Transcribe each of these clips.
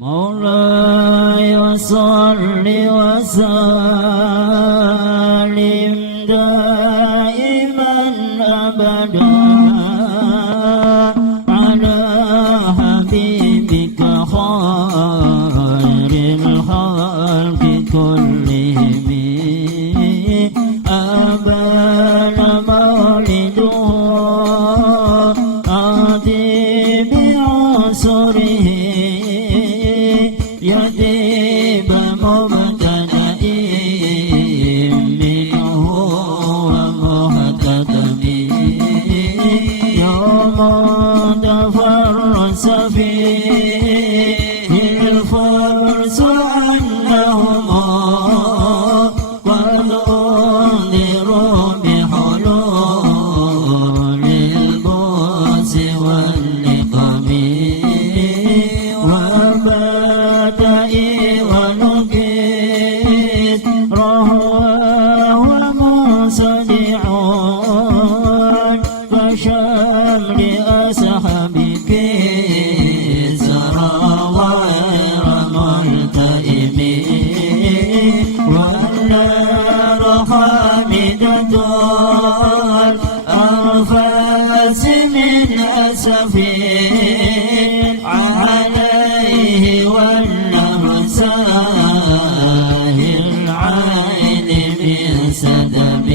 مولاي صل وسلم دائما أبدا على حبيبك خير الخلق كلهم أبان مولده آتي بعصره يديب مبتدئ منه ومهتدم يوم تفرس فيه الفرس أنهما قد أنذروا بحلول البؤس والنقم وبدأ ونكيس رهوى ومنصدعون فشمل أصحابك سرى غير ملتئم والنار خامدة الأنفاس من أسف عليه والنرساه العين من سدم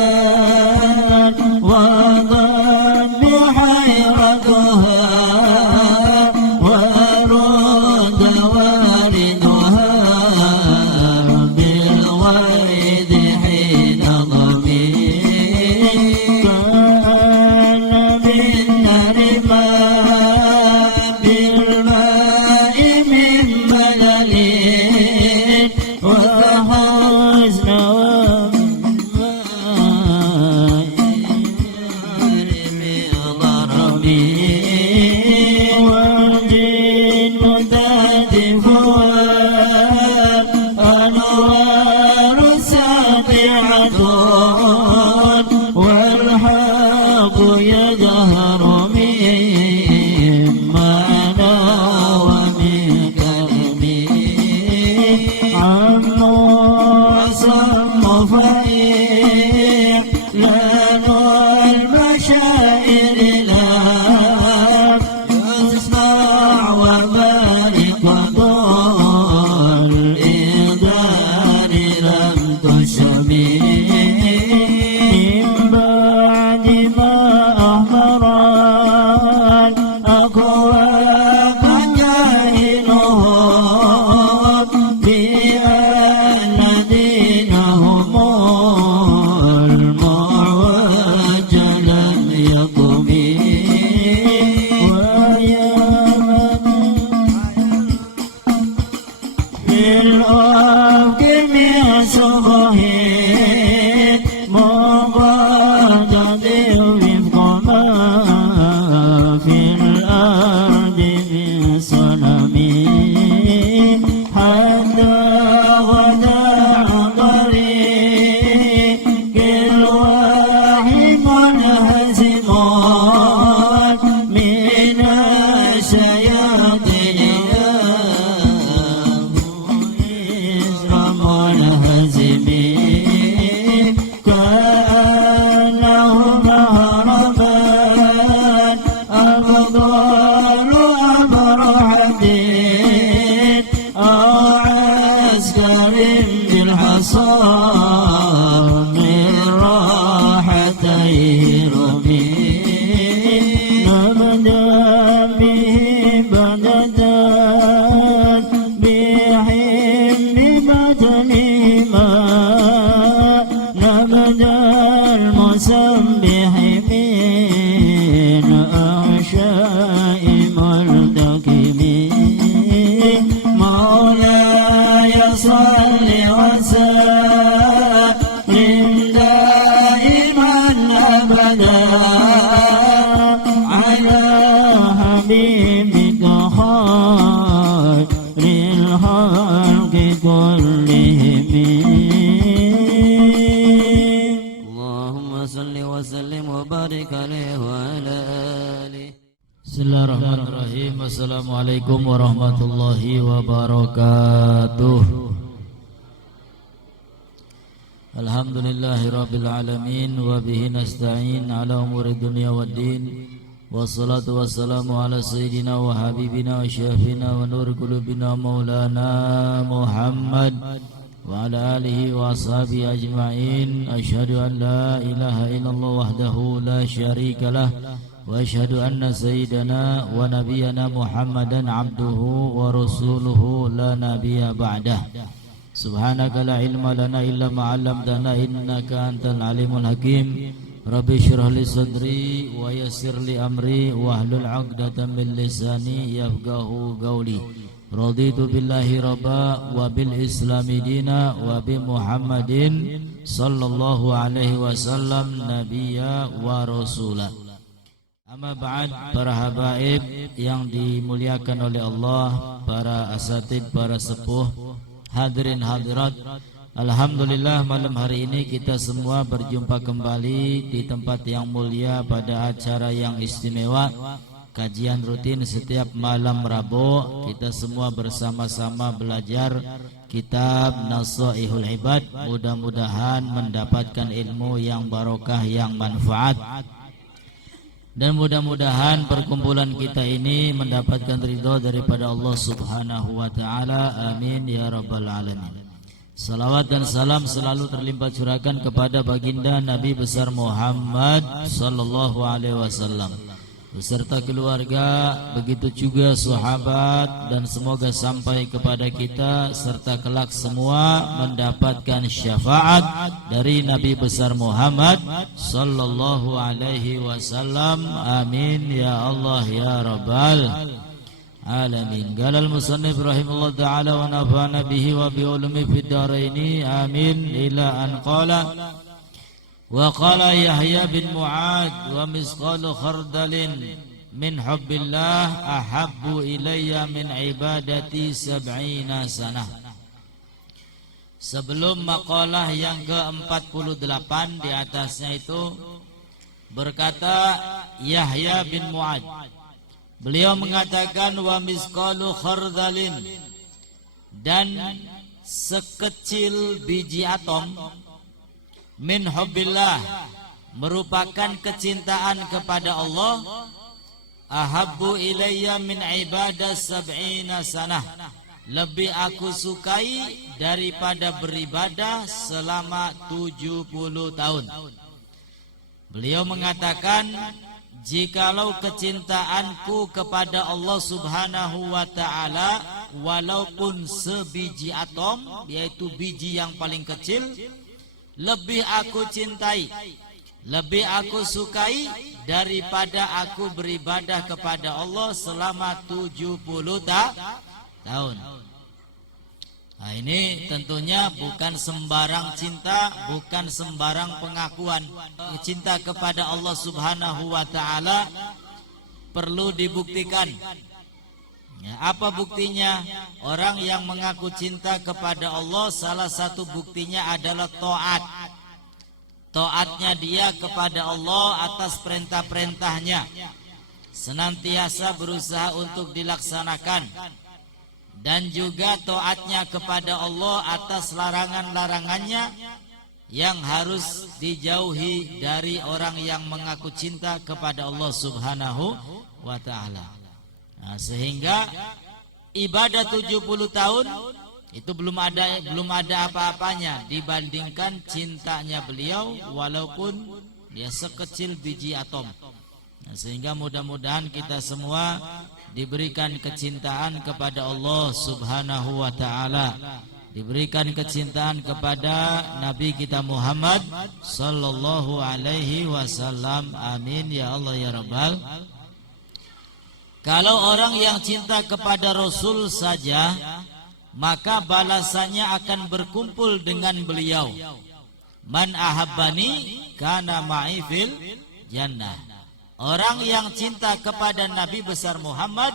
وساوتان وضت بحيرتها ورد واردها بالغيظ حين ضمي كأن بالنار ماء بالماء من ملل وحزن وماء من ضرب والجن تهتف والأنوار ساطعة والحق يظهر من معنى ومن كلم عم وصم فإن لان المشاعر لا يسمع وبارك طول الإنذار لم تشمي من بعد ما أحمرت أكواب جاهلهم بأن دينهم المعوج لم يقم بالأفق من صباحه مبادئ وفق ما في الأرض من صنم حتى غدا طريق الوحي منهزم من الشياطين منهزم كأنهم هربان أبطال أبرهة أو عسكر بالحصى من راحتيه رمي نبدأ به بددات بحب بدنهما نبدأ المسبح من أعشاء ملتكم مولاي صل وسلم دائما أبدا على حبيبك خير الخلق كلهم اللهم صل وسلم وبارك وبارك عليه وعلى آله. Bismillahirrahmanirrahim. Assalamualaikum warahmatullahi wabarakatuh. Alhamdulillahirabbil alamin wa bihi nasta'in ala umuri dunya waddin. Wassalatu wassalamu ala sayyidina wa habibina wa syafina wa nur qulubina maulana Muhammad wa ala alihi wa ashabihi ajma'in. Asyhadu an la ilaha illallah wahdahu la syarikalah wa asyhadu anna sayyidana wa nabiyyana Muhammadan abduhu wa rasuluhu la nabiyya ba'dah. Subhanaka la ilma lana illa ma 'allamtana innaka antal alimul hakim. Rabbi shrah li sadri wa yassir li amri wahlul 'uqdatam min lisani yafqahu qawli. Raditu billahi rabba wa bil islami dina wa bi Muhammadin sallallahu alaihi wasallam nabiyya wa rasula. Amma ba'd, para habaib yang dimuliakan oleh Allah, para asatid, para sepuh, hadirin hadirat, alhamdulillah malam hari ini kita semua berjumpa kembali di tempat yang mulia pada acara yang istimewa, kajian rutin setiap malam Rabu. Kita semua bersama-sama belajar kitab Nasaihul Ibad, mudah-mudahan mendapatkan ilmu yang barokah, yang manfaat. Dan mudah-mudahan perkumpulan kita ini mendapatkan ridho daripada Allah subhanahu wa ta'ala. Amin ya rabbal alamin. Salawat dan salam selalu terlimpah curahkan kepada baginda Nabi besar Muhammad sallallahu alaihi wasallam beserta keluarga, begitu juga sahabat, dan semoga sampai kepada kita serta kelak semua mendapatkan syafaat dari Nabi besar Muhammad sallallahu alaihi wasallam. Amin ya Allah ya rabbal alamin. Galal musannif rahimahullah ta'ala wa nafa'ana bihi wa bi ulumi fid dharaini. Amin. Ila an qala wa qala Yahya bin Mu'ad wa misqalu khardalin min hubbillah ahabbu ilayya min ibadati sab'ina sanah. Sebelum maqalah yang ke-48 di atasnya itu berkata Yahya bin Mu'ad, beliau mengatakan wa misqalu khardalin, dan sekecil biji atom, min hubbillah, merupakan kecintaan kepada Allah, ahabbu ilayya min ibadah sab'ina sanah, lebih aku sukai daripada beribadah selama 70 tahun. Beliau mengatakan, jikalau kecintaanku kepada Allah subhanahu wa ta'ala walaupun sebiji atom, yaitu biji yang paling kecil, lebih aku cintai, lebih aku sukai daripada aku beribadah kepada Allah selama 70 tahun. Nah, ini tentunya bukan sembarang cinta, bukan sembarang pengakuan. Cinta kepada Allah subhanahu wa ta'ala perlu dibuktikan. Ya, apa buktinya? Orang yang mengaku cinta kepada Allah, salah satu buktinya adalah taat. Taatnya dia kepada Allah atas perintah-perintahnya, senantiasa berusaha untuk dilaksanakan. Dan juga taatnya kepada Allah atas larangan-larangannya yang harus dijauhi dari orang yang mengaku cinta kepada Allah subhanahu wa ta'ala. Nah, sehingga ibadah 70 tahun itu belum ada apa-apanya dibandingkan cintanya beliau walaupun dia sekecil biji atom. Nah, sehingga mudah-mudahan kita semua diberikan kecintaan kepada Allah subhanahu wa ta'ala, diberikan kecintaan kepada Nabi kita Muhammad sallallahu alaihi wasallam. Amin ya Allah ya rabbal. Kalau orang yang cinta kepada Rasul saja, maka balasannya akan berkumpul dengan beliau. Man ahabbani kana ma'i fil jannah. Orang yang cinta kepada Nabi besar Muhammad,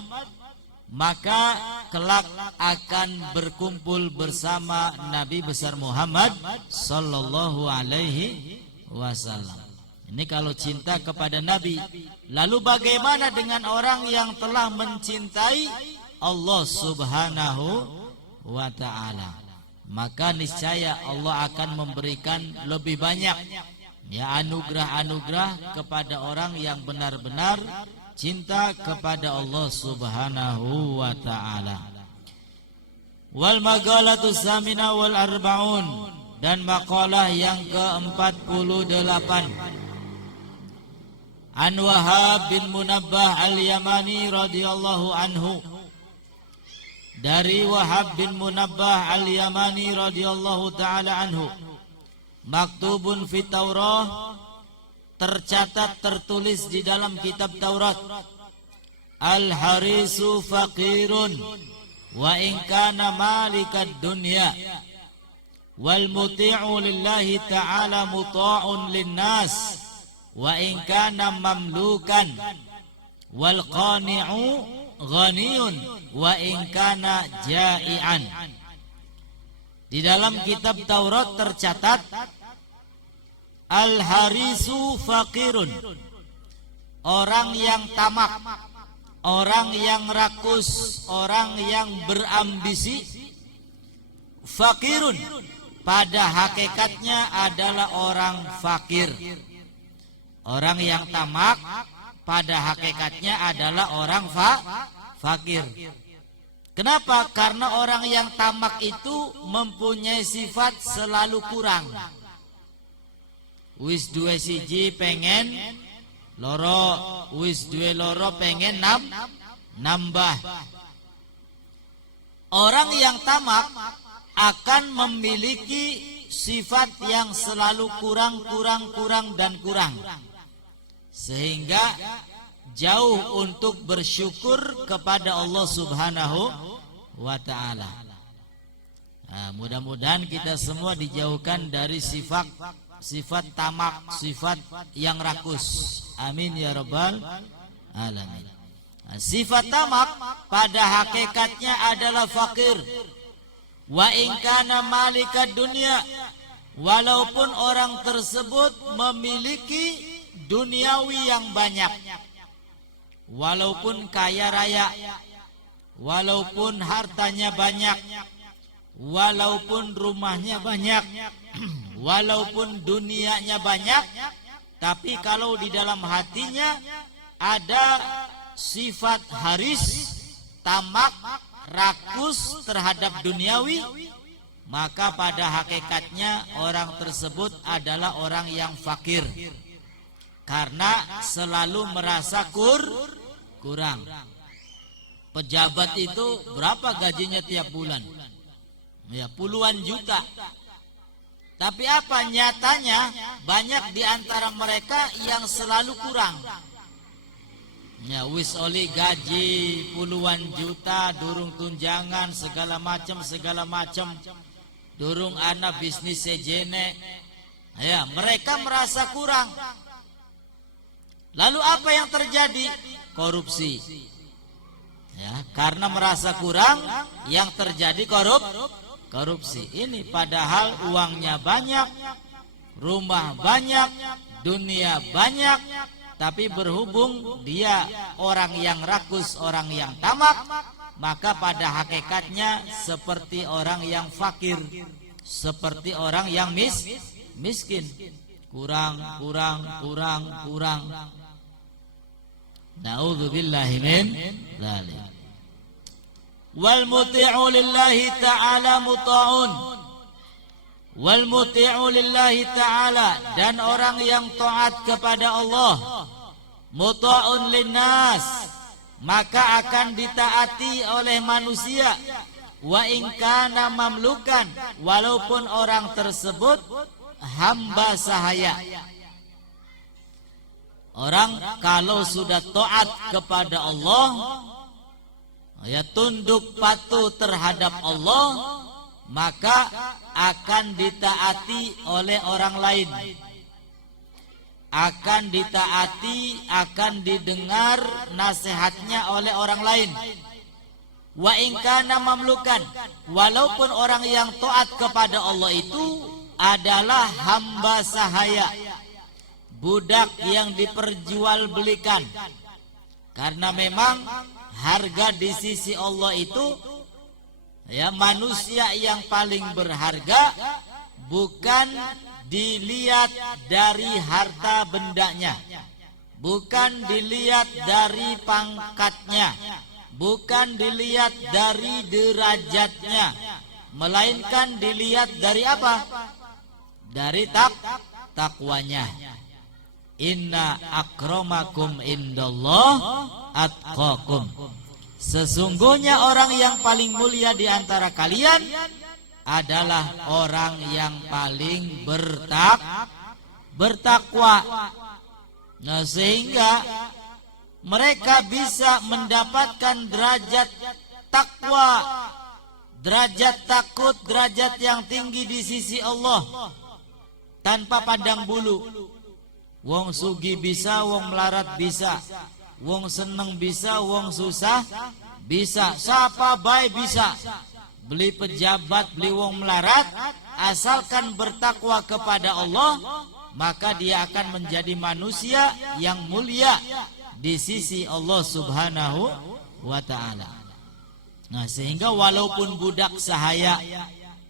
maka kelak akan berkumpul bersama Nabi besar Muhammad sallallahu alaihi wasallam. Ini kalau cinta kepada Nabi. Lalu bagaimana dengan orang yang telah mencintai Allah Subhanahu wa ta'ala? Maka niscaya Allah akan memberikan lebih banyak ya anugerah-anugerah kepada orang yang benar-benar cinta kepada Allah Subhanahu wa ta'ala. Wal maqalatu samina wal arba'un, dan maqalah yang ke-48 an Wahab bin Munabbah al-Yamani radhiyallahu anhu, dari Wahab bin Munabbah al-Yamani radhiyallahu ta'ala anhu, maktubun fi Taurah, tercatat tertulis di dalam kitab Taurat, al-harisu faqirun wa in kana malikad dunya wal muti'u lillahi ta'ala muta'un linnas wa in kana mamlukan wal qani'u ghaniyun wa in kana ja'ian. Di dalam kitab Taurat tercatat al-harisu faqirun, orang yang tamak, orang yang rakus, orang yang berambisi. Faqirun, pada hakikatnya adalah orang fakir. Orang yang tamak pada hakikatnya adalah orang fakir. Kenapa? Karena orang yang tamak itu mempunyai sifat selalu kurang. Wis duwe siji pengen loro, wis duwe loro pengen nambah. Orang yang tamak akan memiliki sifat yang selalu kurang dan kurang, sehingga jauh untuk bersyukur kepada Allah Subhanahu wa ta'ala. Nah, mudah-mudahan kita semua dijauhkan dari sifat tamak, sifat yang rakus. Amin ya rabbal alamin. Nah, sifat tamak pada hakikatnya adalah fakir. Wa in kana malikad dunya, walaupun orang tersebut memiliki duniawi yang banyak, walaupun kaya raya, walaupun hartanya banyak, walaupun rumahnya banyak, walaupun dunianya banyak, tapi kalau di dalam hatinya ada sifat haris, tamak, rakus terhadap duniawi, maka pada hakikatnya orang tersebut adalah orang yang fakir, karena selalu merasa kurang. Pejabat itu berapa gajinya tiap bulan? Ya, puluhan juta. Tapi apa nyatanya? Banyak di antara mereka yang selalu kurang. Ya, wis oli gaji puluhan juta, durung tunjangan segala macam, durung anak bisnis sejene. Ya, mereka merasa kurang. Lalu apa yang terjadi? Korupsi. Ya, karena merasa kurang, yang terjadi korupsi. Ini padahal uangnya banyak, rumah banyak, dunia banyak, tapi berhubung dia orang yang rakus, orang yang tamak, maka pada hakikatnya seperti orang yang fakir, seperti orang yang miskin. Kurang. Na'udzubillahi min dzalik. Wal muti'u lillahi ta'ala muta'un. Wal muti'u lillahi ta'ala, dan orang yang taat kepada Allah, muta'un linnas, maka akan ditaati oleh manusia. Wa in kana mamlukan, walaupun orang tersebut hamba sahaya. Orang kalau sudah taat kepada Allah, ya tunduk patuh terhadap Allah, maka akan ditaati oleh orang lain, akan ditaati, akan didengar nasihatnya oleh orang lain. Wa in kana mamlukan, walaupun orang yang taat kepada Allah itu adalah hamba sahaya, budak yang diperjualbelikan. Karena memang harga di sisi Allah itu, ya, manusia yang paling berharga bukan dilihat dari harta bendanya, bukan dilihat dari pangkatnya, bukan dilihat dari derajatnya, melainkan dilihat dari apa? Dari takwanya. Inna akramakum indallah atqakum. Sesungguhnya orang yang paling mulia di antara kalian adalah orang yang paling bertakwa. Nah, sehingga mereka bisa mendapatkan derajat takwa, derajat takut, derajat yang tinggi di sisi Allah tanpa pandang bulu. Wong sugi bisa, wong melarat bisa, wong seneng bisa, wong susah bisa, siapa baik bisa. Beli pejabat, beli wong melarat, asalkan bertakwa kepada Allah, maka dia akan menjadi manusia yang mulia di sisi Allah Subhanahu wa ta'ala. Nah, sehingga walaupun budak sahaya,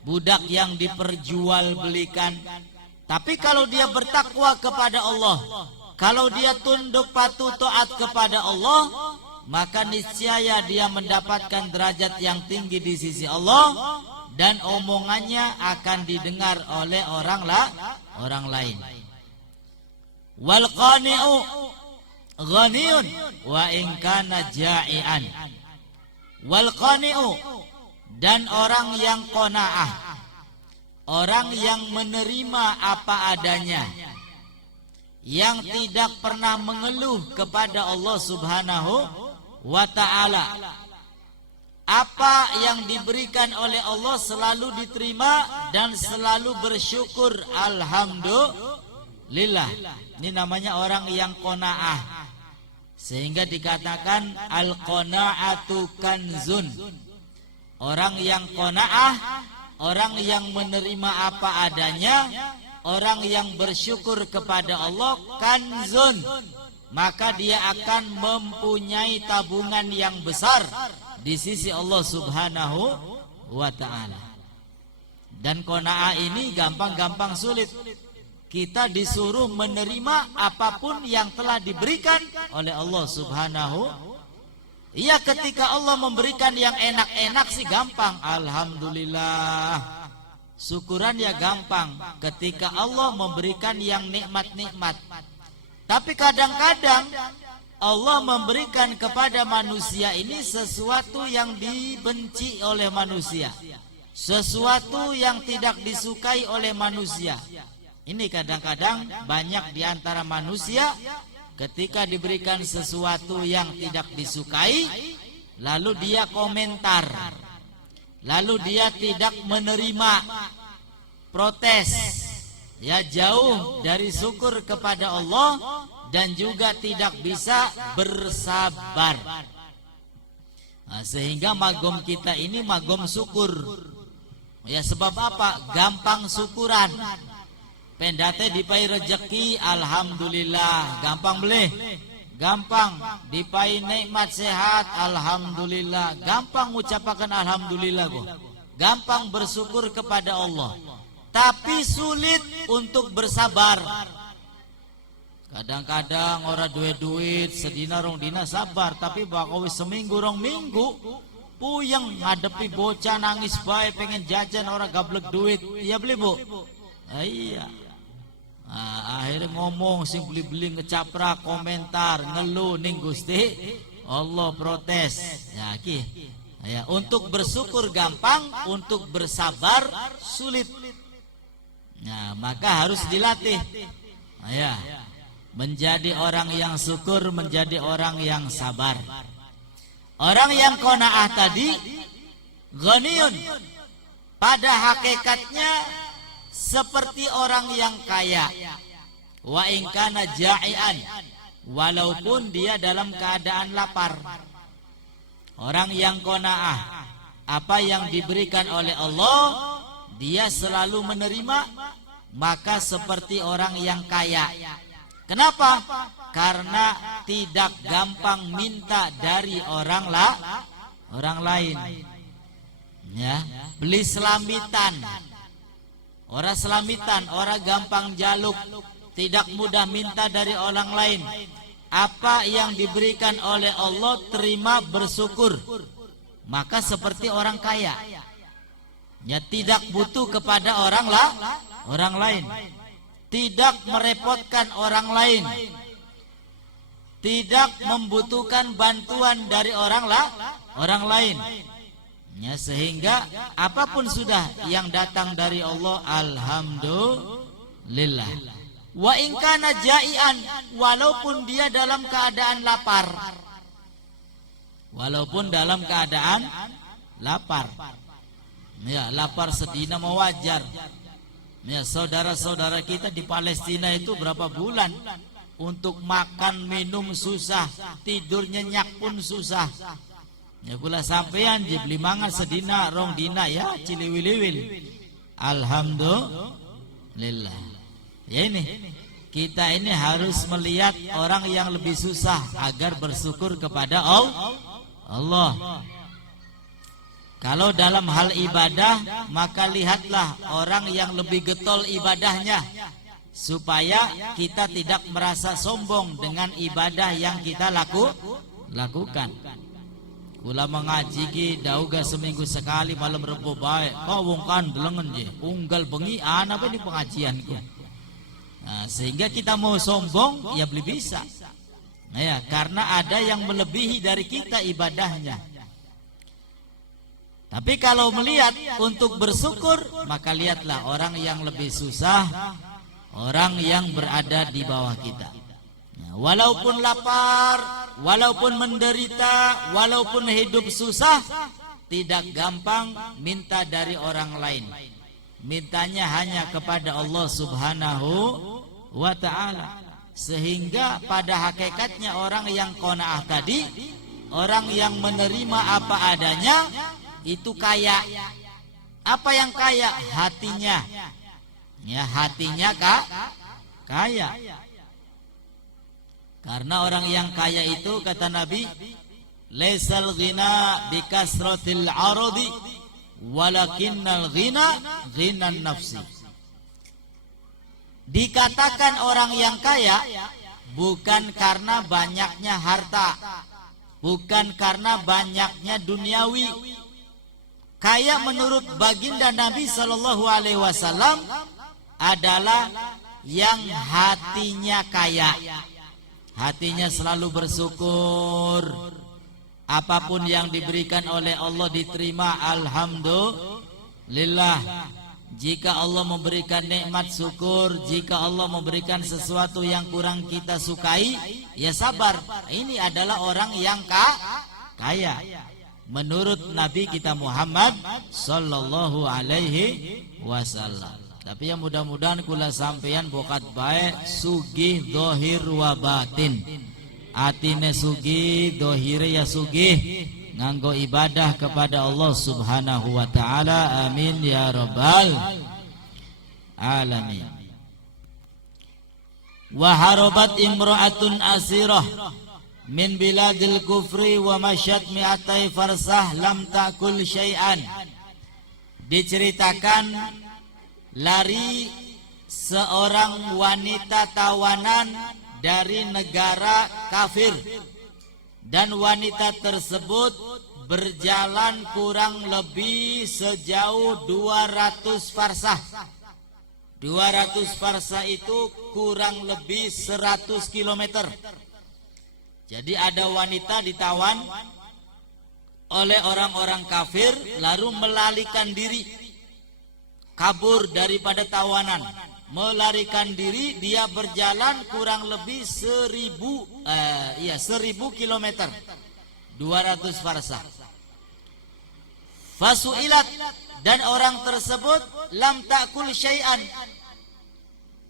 budak yang diperjualbelikan, tapi kalau dia bertakwa kepada Allah, kalau dia tunduk patuh taat kepada Allah, maka niscaya dia mendapatkan derajat yang tinggi di sisi Allah, dan omongannya akan didengar oleh orang lain. Wal qani'u ghaniyun wa in kana ja'ian. Wal qani'u, dan orang yang qanaah, orang yang menerima apa adanya, yang tidak pernah mengeluh kepada Allah Subhanahu wa ta'ala. Apa yang diberikan oleh Allah selalu diterima dan selalu bersyukur. Alhamdulillah. Ini namanya orang yang qanaah. Sehingga dikatakan al-qanaatu kanzun. Orang yang qanaah, orang yang menerima apa adanya, orang yang bersyukur kepada Allah, kanzun, maka dia akan mempunyai tabungan yang besar di sisi Allah Subhanahu wa ta'ala. Dan qanaah ini gampang-gampang sulit. Kita disuruh menerima apapun yang telah diberikan oleh Allah Subhanahu. Iya, ketika Allah memberikan yang enak-enak sih gampang, alhamdulillah. Syukuran ya gampang ketika Allah memberikan yang nikmat-nikmat. Tapi kadang-kadang Allah memberikan kepada manusia ini sesuatu yang dibenci oleh manusia, sesuatu yang tidak disukai oleh manusia. Ini kadang-kadang banyak di antara manusia ketika diberikan sesuatu yang tidak disukai, lalu dia komentar, lalu dia tidak menerima, protes, ya, jauh dari syukur kepada Allah, dan juga tidak bisa bersabar. Nah, sehingga magom kita ini magom syukur. Ya, sebab apa? Gampang syukuran. Pendate dipai rezeki, alhamdulillah, gampang beli, gampang dipai nikmat sehat, alhamdulillah, gampang ucapakan alhamdulillah kok, gampang bersyukur kepada Allah. Tapi sulit untuk bersabar. Kadang-kadang orang duit sedina rong dina sabar, tapi bakal seminggu rong minggu puyeng ngadepi bocah nangis bae pengen jajan orang gablek duit. Iya beli bu? Iya. Nah, akhirnya ngomong sing beli-beli ngecaprak, komentar, ngeluh ning Gusti Allah, protes. Ya, ki. Ya, untuk bersyukur gampang, untuk bersabar sulit. Nah, maka harus dilatih. Ya, menjadi orang yang syukur, menjadi orang yang sabar. Orang yang qanaah tadi ghaniyun, pada hakikatnya seperti orang yang kaya. Wa in kana ja'ian, walaupun dia dalam keadaan lapar. Orang yang qanaah, apa yang diberikan oleh Allah dia selalu menerima, maka seperti orang yang kaya. Kenapa? Karena tidak gampang minta dari orang lain. Ya, beli selamitan. Orang selamitan, orang gampang jaluk, tidak mudah minta dari orang lain. Apa yang diberikan oleh Allah terima bersyukur. Maka seperti orang kaya. Ya, tidak butuh kepada orang lain. Tidak merepotkan orang lain. Tidak membutuhkan bantuan dari orang lain. Ya, sehingga apapun sudah yang datang dari Allah, alhamdulillah. Wa in kana ja'ian, walaupun dia dalam keadaan lapar. Walaupun dalam keadaan lapar. Ya, lapar sedina mau wajar. Ya, saudara-saudara kita di Palestina itu berapa bulan untuk makan minum susah, tidur nyenyak pun susah. Ya, kula sampean beli mangan sedina rong dina ya ciliwiliwil. Alhamdulillah. Ya, ini kita ini harus melihat orang yang lebih susah agar bersyukur kepada Allah. Kalau dalam hal ibadah, maka lihatlah orang yang lebih getol ibadahnya, supaya kita tidak merasa sombong dengan ibadah yang kita lakukan. Kula mengaji ki dauga seminggu sekali malam Rebo baik. Kau wongkan delengen je. Unggal bengi apa ini pengajianku. Nah, sehingga kita mau sombong ya beli bisa. Nah, ya, karena ada yang melebihi dari kita ibadahnya. Tapi kalau melihat untuk bersyukur, maka lihatlah orang yang lebih susah, orang yang berada di bawah kita. Nah, walaupun lapar, walaupun menderita, walaupun hidup susah, tidak gampang minta dari orang lain. Mintanya hanya kepada Allah Subhanahu wa ta'ala. Sehingga pada hakikatnya orang yang qanaah tadi, orang yang menerima apa adanya, itu kaya. Apa yang kaya? Hatinya. Ya, hatinya kaya. Karena orang yang kaya itu, kata Nabi, laisal ghina bikasratil aradi walakinnal ghina ghinan nafsi. Dikatakan orang yang kaya bukan karena banyaknya harta, bukan karena banyaknya duniawi. Kaya menurut baginda Nabi Sallallahu Alaihi Wasallam adalah yang hatinya kaya. Hatinya selalu bersyukur. Apapun yang diberikan oleh Allah diterima, alhamdulillah. Jika Allah memberikan nikmat, syukur. Jika Allah memberikan sesuatu yang kurang kita sukai, ya sabar. Ini adalah orang yang kaya. Menurut Nabi kita Muhammad Sallallahu Alaihi Wasallam. Tapi ya mudah-mudahan kula sampeyan bokat baik, sugih dohir wa batin. Atine sugih, dohire ya sugih, nganggo ibadah kepada Allah Subhanahu wa ta'ala. Amin ya rabbal alamin. Wa harabat imra'atun asirah min biladil kufri wa masyad mi'atai farsah lam ta'kul syai'an. Diceritakan lari seorang wanita tawanan dari negara kafir, dan wanita tersebut berjalan kurang lebih sejauh 200 farsah. 200 farsah itu kurang lebih 100 kilometer. Jadi ada wanita ditawan oleh orang-orang kafir, lalu melarikan diri, kabur daripada tawanan, melarikan diri. Dia berjalan kurang lebih 1000 kilometer, 200 farsah. Fasu'ilat, dan orang tersebut lam ta'kul syai'an,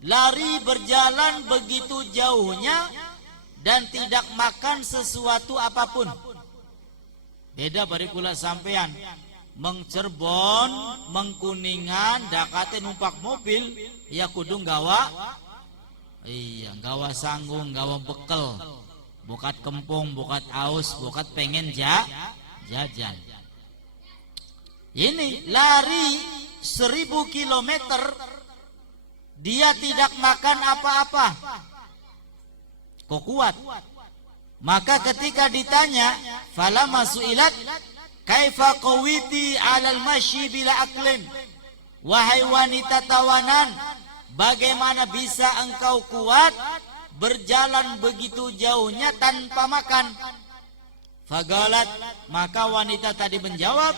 lari berjalan begitu jauhnya dan tidak makan sesuatu apapun. Beda bari kula sampean Mengcerbon, Mengkuningan, dakate numpak mobil, ya kudu nggawa Iya, gawa sanggung, gawa bekel, bokat kempung, bokat aus, bokat pengen jajan. Ini lari 1000 kilometer, dia tidak makan apa-apa. Kok kuat? Maka ketika ditanya, falamma su'ilat kaifa qawiti 'alal masyi bila aklin, wahai wanita tawanan, bagaimana bisa engkau kuat berjalan begitu jauhnya tanpa makan? Fagalat, maka wanita tadi menjawab,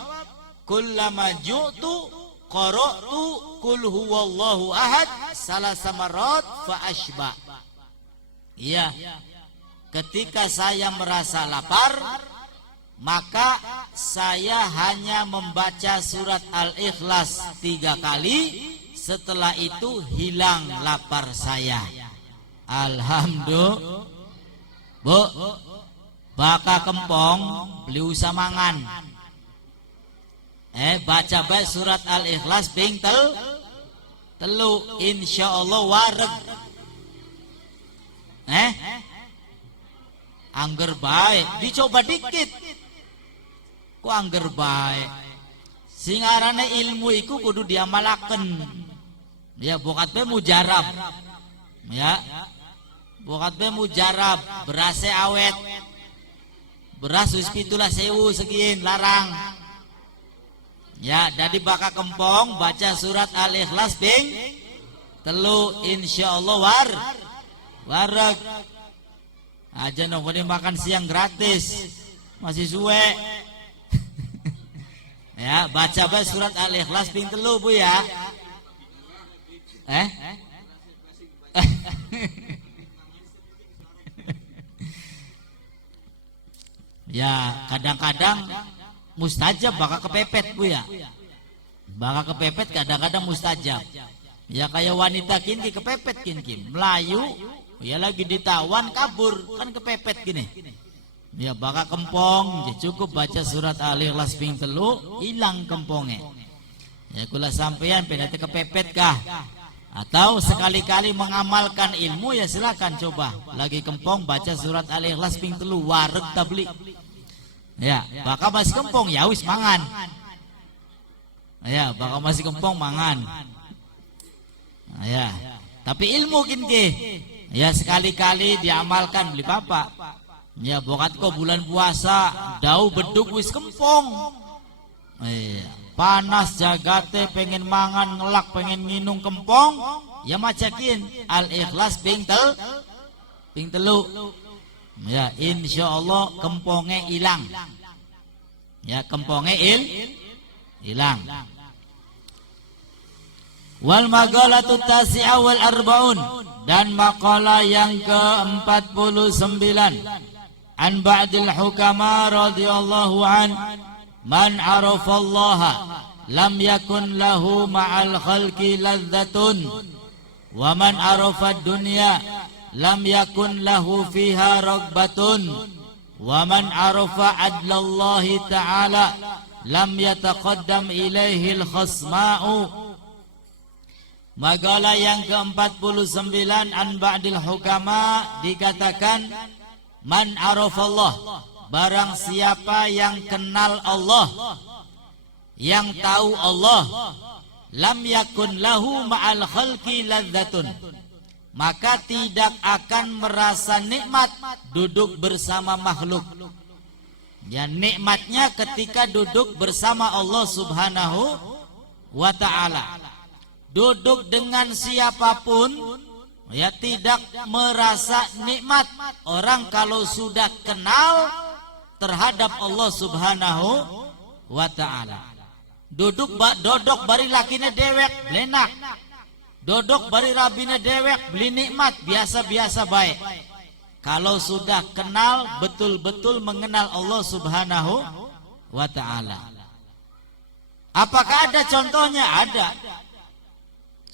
kullama ju'tu qara'tu qul huwallahu ahad salasa marrat fa ashba. Iya, ketika saya merasa lapar, maka saya hanya membaca surat Al-Ikhlas 3 kali. Setelah itu hilang lapar saya. Alhamdulillah. Bu, baka kempong beli usah mangan. Baca baik surat Al-Ikhlas ping telu, insyaallah wareg. Angger baik, dicoba dikit. Ku angger baik. Singarane ilmu iku kudu diamalaken. Ya bokat be mujarab. Ya. Bokat be mujarab, berase awet. Beras wis 17.000 sekian larang. Ya, jadi baka kempong baca surat Al-Ikhlas ping telu, insyaallah wareg. Aja nongkrong makan siang gratis. Masih suwe. Ya, baca baik surat Al-Ikhlas ping telu, Bu ya. Ya, kadang-kadang mustajab bakal kepepet, Bu ya. Bakal kepepet kadang-kadang mustajab. Ya kayak wanita kini kepepet kini Melayu, ya lagi ditawan kabur, kan kepepet gini. Ya bakal kempong, ya cukup baca surat Al-Ikhlas ping telu, hilang kempongnya. Ya kula sampeyan penate kepepet kah? Atau sekali-kali mengamalkan ilmu, ya silakan coba. Lagi kempong baca surat Al-Ikhlas ping telu, wareg tabli. Ya, bakal masih kempong ya wis mangan. Ya, bakal masih kempong mangan. Ya, tapi ilmu kinke. Ya sekali-kali diamalkan beli papa. Ya bokat kok bulan puasa, dau beduk wis kempong. Panas jagate pengen mangan ngelak pengen minum kempong, ya macakin Al-Ikhlas ping telu. Ya insyaallah kempongnya hilang. Ya kempongnya hilang. Wal maqalatu tasi'a wal arbaun, dan maqalah yang ke-49 an ba'dil hukama radhiyallahu an, man arafallaha lam yakun lahu ma'al khalqi ladzatun, wa man arafa dunya lam yakun lahu fiha ragbatun, wa man arafa adlallahi ta'ala lam yataqaddam ilaihi al-khasma'u. Maqalah yang ke-49 an ba'dil hukama dikatakan, man arafallah, barang siapa yang kenal Allah, yang tahu Allah, lam yakun lahu ma'al khalqi ladzatun, maka tidak akan merasa nikmat duduk bersama makhluk. Ya nikmatnya ketika duduk bersama Allah Subhanahu wa ta'ala. Duduk dengan siapapun, ya tidak merasa nikmat. Orang kalau sudah kenal terhadap Allah Subhanahu wa ta'ala, dodok bari lakine dewek blenak, dodok bari rabine dewek beli nikmat biasa-biasa baik. Kalau sudah kenal, betul-betul mengenal Allah Subhanahu wa ta'ala. Apakah ada contohnya? Ada.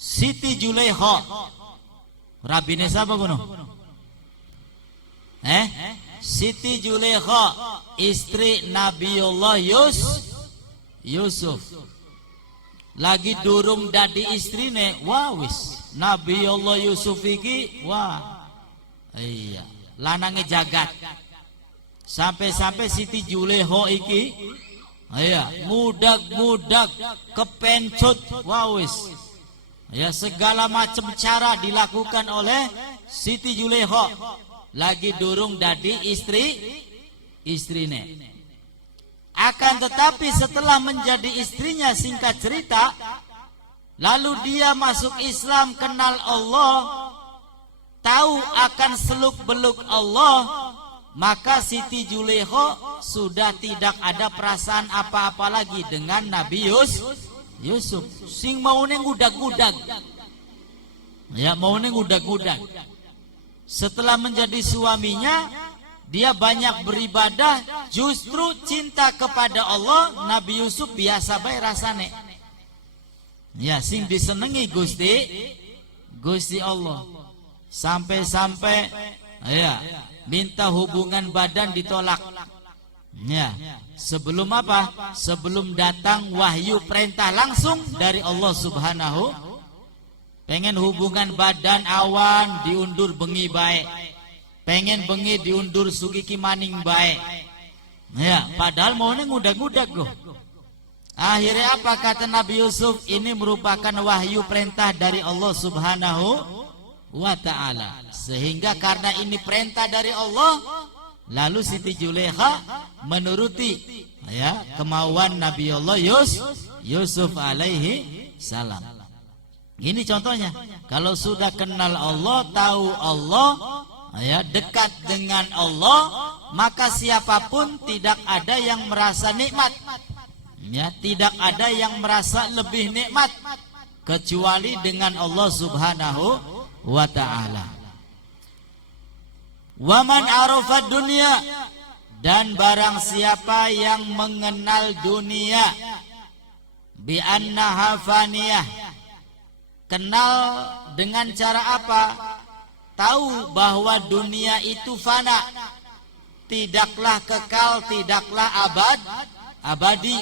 Siti Zulaikha, rabine siapa kuno? Siti Zulaikha, istri Nabiullah Yusuf. lagi durung dadi istrine, wah wis Nabi Allah Yusuf iki wah iya lanange jagat. Sampai-sampai Siti Juleho iki iya mudag-mudag kepencut, wah wis ya segala macam cara dilakukan oleh Siti Juleho lagi durung dadi istrine. Akan tetapi setelah menjadi istrinya, singkat cerita, lalu dia masuk Islam, kenal Allah, tahu akan seluk-beluk Allah, maka Siti Juleho sudah tidak ada perasaan apa-apa lagi dengan Nabi Yusuf. Sing maune ngudag-ngudag. Ya maune ngudag-ngudag. Setelah menjadi suaminya, dia banyak beribadah, justru cinta kepada Allah. Nabi Yusuf biasa bae rasane. Ya sing disenengi Gusti Allah. Sampai-sampai ya minta hubungan badan ditolak. Ya, sebelum apa? Sebelum datang wahyu perintah langsung dari Allah Subhanahu. Pengen hubungan badan awan diundur bengi baik. Pengen bengi diundur sugiki maning baik. Ya, padahal maunya ngudag-ngudag go. Akhirnya apa kata Nabi Yusuf? Ini merupakan wahyu perintah dari Allah Subhanahu wa ta'ala. Sehingga karena ini perintah dari Allah, lalu Siti Juleha menuruti ya kemauan Nabi Allah Yusuf alaihi salam. Ini contohnya, kalau sudah kenal Allah, tahu Allah, ya dekat dengan Allah, maka siapapun tidak ada yang merasa nikmat. Ya, tidak ada yang merasa lebih nikmat kecuali dengan Allah Subhanahu wa ta'ala. Waman arafa dunia, dan barang siapa yang mengenal dunia bi annaha faniyah. Kenal dengan cara apa? Tahu bahwa dunia itu fana, tidaklah kekal, tidaklah abadi.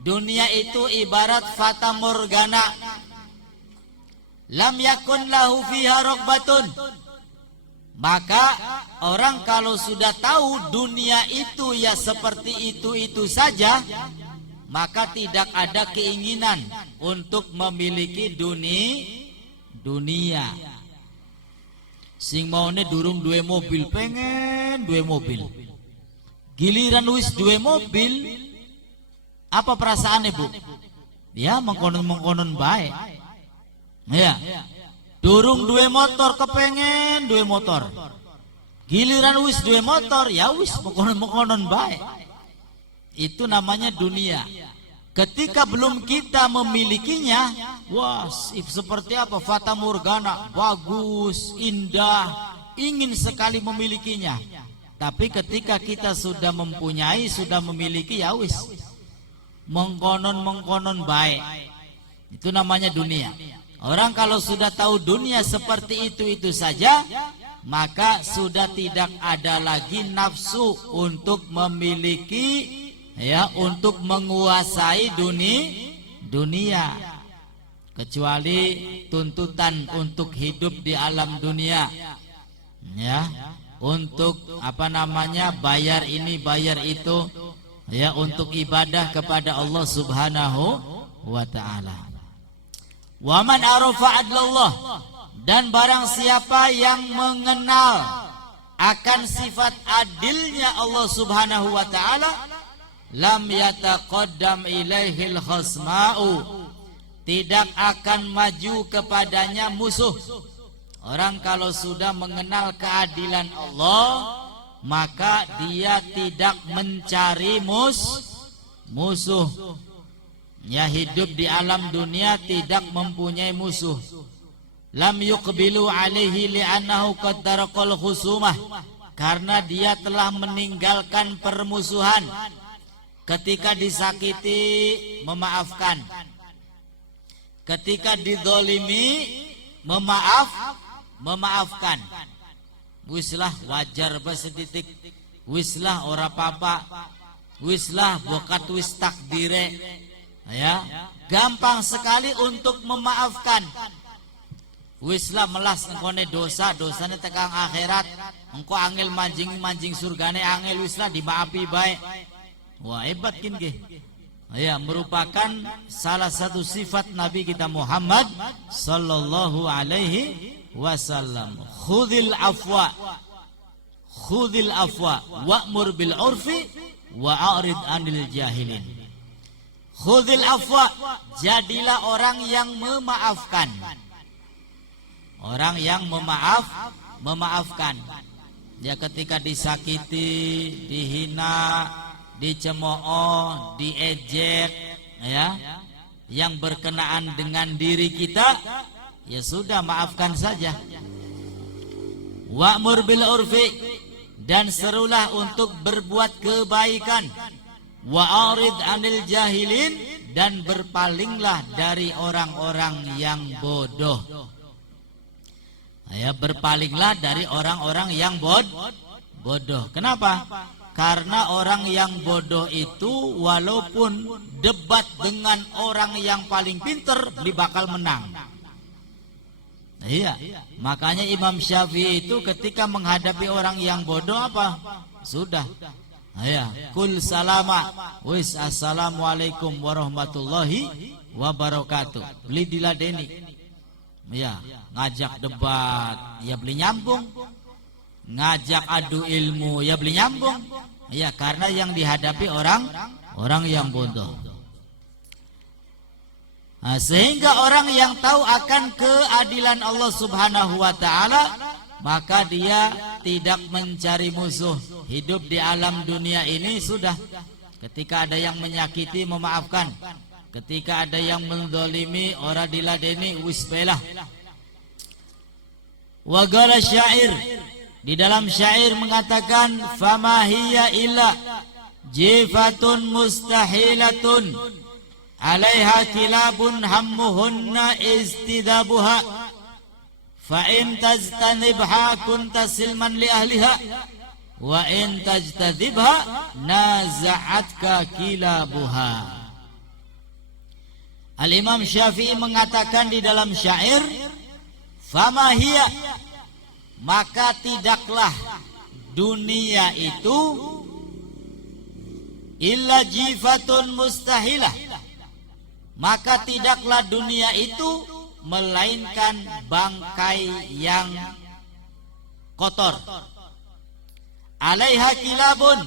Dunia itu ibarat fata morgana. Lam yakun lahu fiha rokbatun. Maka orang kalau sudah tahu dunia itu ya seperti itu saja, maka tidak ada keinginan untuk memiliki dunia. Sing maune durung duwe mobil, pengen duwe mobil. Giliran wis duwe mobil, apa perasaannya bu? Ya mengkonon baik. Ya, durung duwe motor, kepengen duwe motor. Giliran wis duwe motor, ya wis mengkonon baik. Itu namanya dunia. Ketika belum kita memilikinya, wah seperti apa? Fata morgana, bagus, indah, ingin sekali memilikinya. Tapi ketika kita sudah mempunyai, sudah memiliki, ya wis mengkonon baik. Itu namanya dunia. Orang kalau sudah tahu dunia seperti itu saja, maka sudah tidak ada lagi nafsu untuk memiliki, ya, untuk menguasai dunia. Kecuali tuntutan untuk hidup di alam dunia, ya, untuk apa namanya bayar ini bayar itu, ya, untuk ibadah kepada Allah Subhanahu wa ta'ala. Waman arafa adlallah, dan barang siapa yang mengenal akan sifat adilnya Allah Subhanahu wa ta'ala, lam yataqaddam ilaihil khasma'u, tidak akan maju kepadanya musuh. Orang kalau sudah mengenal keadilan Allah, maka dia tidak mencari musuh. Ya, hidup di alam dunia tidak mempunyai musuh. Lam yuqbilu alaihi li'annahu qad tarakal khusumah, karena dia telah meninggalkan permusuhan. Ketika disakiti memaafkan, ketika dizalimi memaafkan. Wislah wajar basetitik, wislah ora papa, wislah bokat wis takdire. Ya, gampang sekali untuk memaafkan. Wislah melas engkone dosane tekang akhirat, engko angel manjing surgane angel wislah dimaafi baik. Wah hebat kin ge. Ya, merupakan salah satu sifat Nabi kita Muhammad sallallahu alaihi wasallam. Khudhil afwa wa'mur bil urfi wa'arid anil jahilin. Khudhil afwa, jadilah orang yang memaafkan. Orang yang memaafkan. Ya, ketika disakiti, dihina, dicemooh, diejek, ya, yang berkenaan dengan diri kita, ya sudah, maafkan saja. Wa'mur bil urfi, dan serulah untuk berbuat kebaikan. Wa'arid anil jahilin, dan berpalinglah dari orang-orang yang bodoh. Ya, berpalinglah dari orang-orang yang bodoh. Kenapa? Karena orang yang bodoh itu walaupun debat dengan orang yang paling pinter, dia bakal menang. Iya, makanya Imam Syafi'i itu ketika menghadapi orang yang bodoh apa? Sudah. Iya, kul salama, wis assalamualaikum warahmatullahi wabarakatuh. Beli diladeni. Ya, ngajak debat, ya beli nyambung. Ngajak adu ilmu, ya beli nyambung. Ya, karena yang dihadapi orang yang bodoh. Nah, sehingga orang yang tahu akan keadilan Allah Subhanahu wa taala, maka dia tidak mencari musuh. Hidup di alam dunia ini sudah. Ketika ada yang menyakiti, memaafkan. Ketika ada yang menzalimi, ora diladeni, wis belah. Wa qala syair, di dalam syair mengatakan, fama hiya illa jifatun mustahilatun alaiha kilabun hammuhunna istidabuha fa in tajtanibha kunta silman li ahliha wa in tajtadibha naza'atka kilabuha. Al-Imam Syafi'i mengatakan di dalam syair, fama hiya, maka tidaklah dunia itu illa jifatun mustahilah, maka tidaklah dunia itu melainkan bangkai yang kotor. Alaiha kilabun,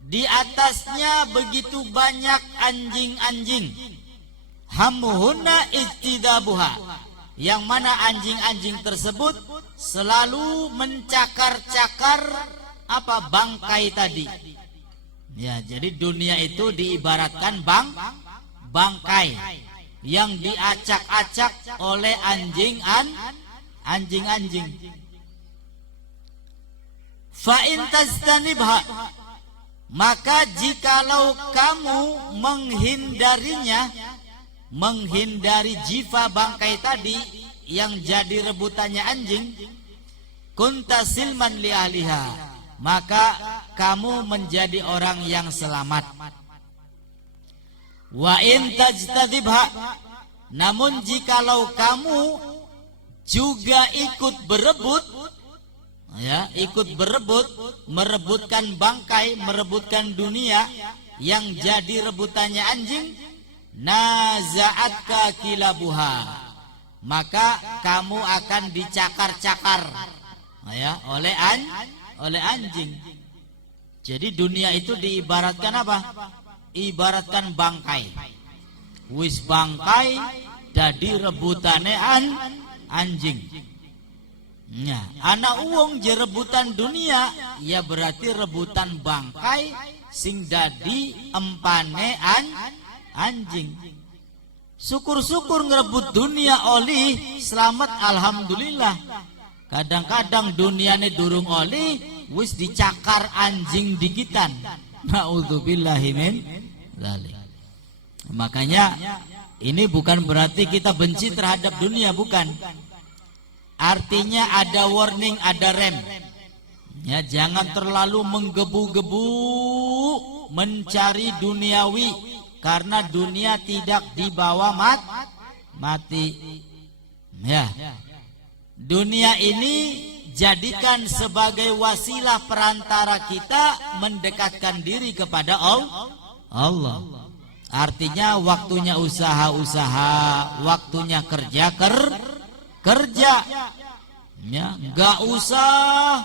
di atasnya begitu banyak anjing-anjing. Hammuhunna istidabuha, yang mana anjing-anjing tersebut selalu mencakar-cakar apa bangkai tadi. Ya, jadi dunia itu diibaratkan bangkai yang diacak-acak oleh anjing-anjing. Fa in tastanibha, maka jikalau kamu menghindari jifa bangkai tadi yang jadi rebutannya anjing, kunta silman li ahliha, maka kamu menjadi orang yang selamat. Wa in tajtadibha, namun jikalau kamu juga ikut berebut, ya, merebutkan bangkai, merebutkan dunia yang jadi rebutannya anjing, naza'atka kilabuha, maka kamu akan dicakar-cakar, ya, oleh anjing. Jadi dunia itu diibaratkan apa? Ibaratkan bangkai. Wis bangkai jadi rebutane anjing. Ya, anak uang je rebutan dunia, ya berarti rebutan bangkai sing dadi empane anjing. Syukur-syukur ngerebut dunia oli selamat, alhamdulillah. Kadang-kadang duniane durung oli wis dicakar anjing dikitan. Naudzubillahi min dzalik. Makanya ini bukan berarti kita benci terhadap dunia, bukan. Artinya ada warning, ada rem. Ya, jangan terlalu menggebu-gebu mencari duniawi, karena dunia tidak dibawa mati. Ya. Dunia ini jadikan sebagai wasilah perantara kita mendekatkan diri kepada Allah. Artinya waktunya usaha-usaha, waktunya kerja. Ya, enggak usah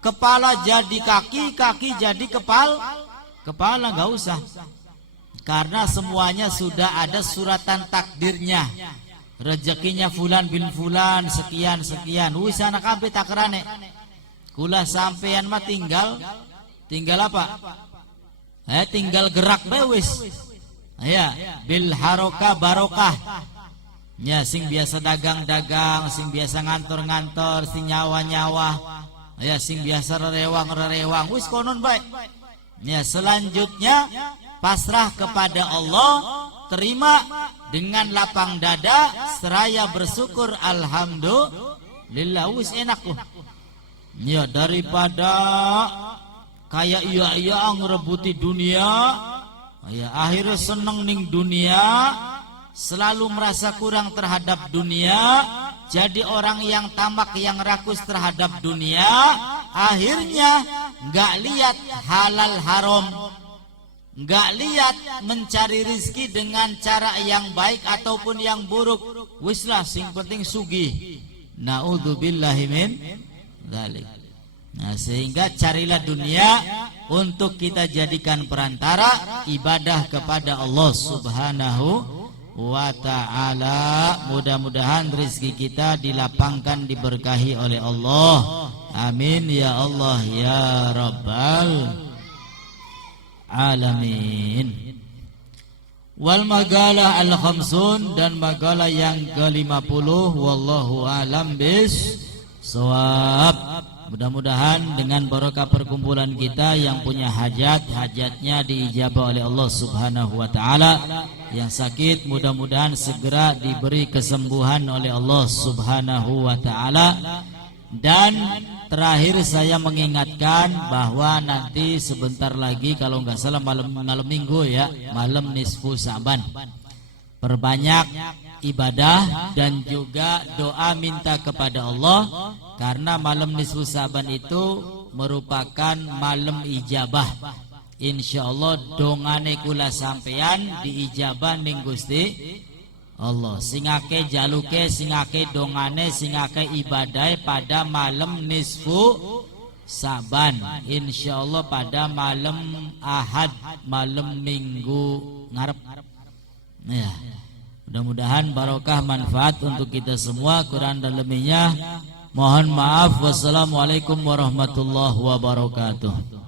kepala jadi kaki, kaki jadi kepala enggak usah. Karena semuanya sudah ada suratan takdirnya. Rezekinya fulan bin fulan sekian. Wis anak kabeh takrane. Kula sampean mah tinggal apa? Tinggal gerak bae wis. Ya, bil haroka barokah. Ya, sing biasa dagang-dagang, sing biasa ngantor-ngantor, sing nyawa-nyawa. Ya, sing biasa rerewang, wis konon bae. Ya, selanjutnya pasrah kepada Allah, terima dengan lapang dada, seraya bersyukur alhamdulillah, wis enak kok. Ya, daripada kayak iya ngerebuti dunia, ya akhirnya seneng ning dunia, selalu merasa kurang terhadap dunia, jadi orang yang tamak, yang rakus terhadap dunia, akhirnya nggak lihat halal haram, nggak lihat mencari rizki dengan cara yang baik ataupun yang buruk. Wislah sing penting sugih. Naudzubillahi min dzalik. Nah, sehingga carilah dunia untuk kita jadikan perantara ibadah kepada Allah Subhanahu wa ta'ala. Mudah-mudahan rezeki kita dilapangkan, diberkahi oleh Allah. Amin ya Allah ya Rabbal alamin. Wal magalah al-khamsun, dan magalah yang ke-50. Wallahu alam bis shawab. Mudah-mudahan dengan barokah perkumpulan kita, yang punya hajatnya diijabah oleh Allah Subhanahu wa ta'ala. Yang sakit mudah-mudahan segera diberi kesembuhan oleh Allah Subhanahu wa ta'ala. Dan terakhir saya mengingatkan bahwa nanti sebentar lagi, kalau nggak salah malam minggu ya, malam nisfu Sa'ban, perbanyak ibadah dan juga doa minta kepada Allah, karena malam nisfu Sa'ban itu merupakan malam ijabah. Insyaallah dongane kula sampean diijabah ning Gusti Allah. Singake jaluke, singake dongane, singake ibadai pada malam nisfu Sa'ban. Insyaallah pada malam Ahad, malam Minggu ngarep. Ya. Mudah-mudahan barokah manfaat untuk kita semua. Kurang dan lebihnya mohon maaf. Wassalamualaikum warahmatullahi wabarakatuh.